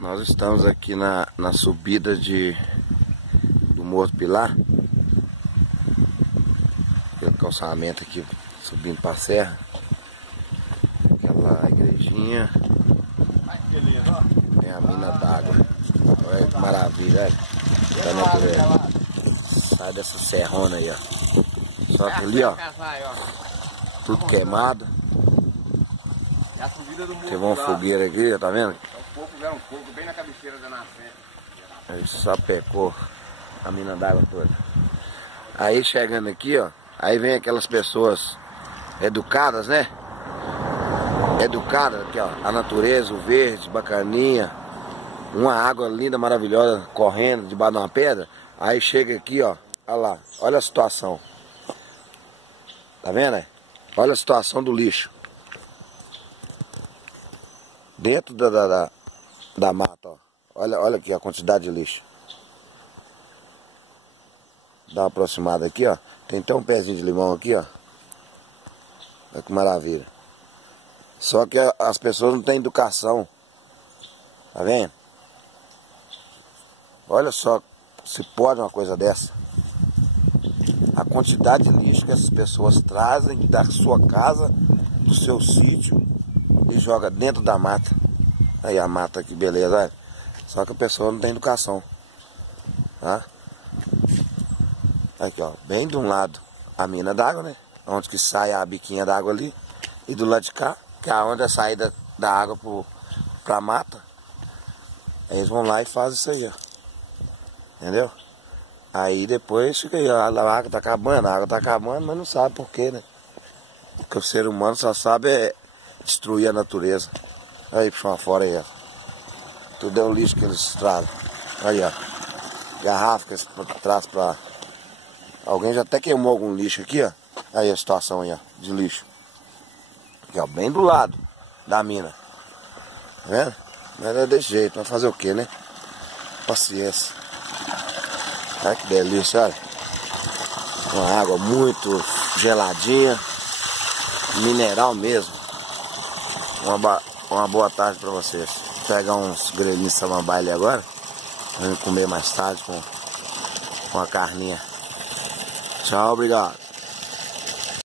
Nós estamos aqui na subida do Morro Pilar. Pelo calçamento aqui, subindo para a serra. Aquela igrejinha. Beleza, ó. Tem a mina d'água. Olha que maravilha, olha. Da natureza. Sai dessa serrona aí, ó. Só que ali, ó, tudo queimado. É a subida do morro. Tem uma fogueira aqui, tá vendo? Fizeram um fogo bem na cabeceira da nascente. Aí só pecou a mina d'água toda. Aí chegando aqui, ó, aí vem aquelas pessoas educadas, né? Educadas, aqui ó, a natureza, o verde, bacaninha, uma água linda, maravilhosa, correndo debaixo de uma pedra. Aí chega aqui, ó, olha lá, olha a situação. Tá vendo, né? Olha a situação do lixo. Dentro da mata, ó. Olha aqui a quantidade de lixo. Dá uma aproximada aqui, ó. Tem até um pezinho de limão aqui, ó. Olha que maravilha. Só que as pessoas não têm educação. Tá vendo? Olha só se pode uma coisa dessa. A quantidade de lixo que essas pessoas trazem da sua casa, do seu sítio, e joga dentro da mata. Aí a mata aqui, beleza, olha. Só que a pessoa não tem educação, tá? Aqui, ó, bem de um lado a mina d'água, né? Onde que sai a biquinha d'água ali. E do lado de cá, que é onde é a saída da água pra mata. Aí eles vão lá e fazem isso aí, ó. Entendeu? Aí depois fica aí, ó, a água tá acabando, mas não sabe por quê, né? Porque o ser humano só sabe destruir a natureza. Aí, puxa fora aí, ó. Tudo é o lixo que eles trazem. Aí, ó. Garrafa que eles trazem pra... Alguém já até queimou algum lixo aqui, ó. Aí a situação aí, ó, de lixo. Aqui, ó, bem do lado da mina. Tá vendo? Mas é desse jeito, vai fazer o quê, né? Paciência. Olha que delícia, olha. Uma água muito geladinha. Mineral mesmo. Uma boa tarde pra vocês. Vou pegar uns grelhinhos de samambaia ali agora. Vamos comer mais tarde com a carninha. Tchau, obrigado.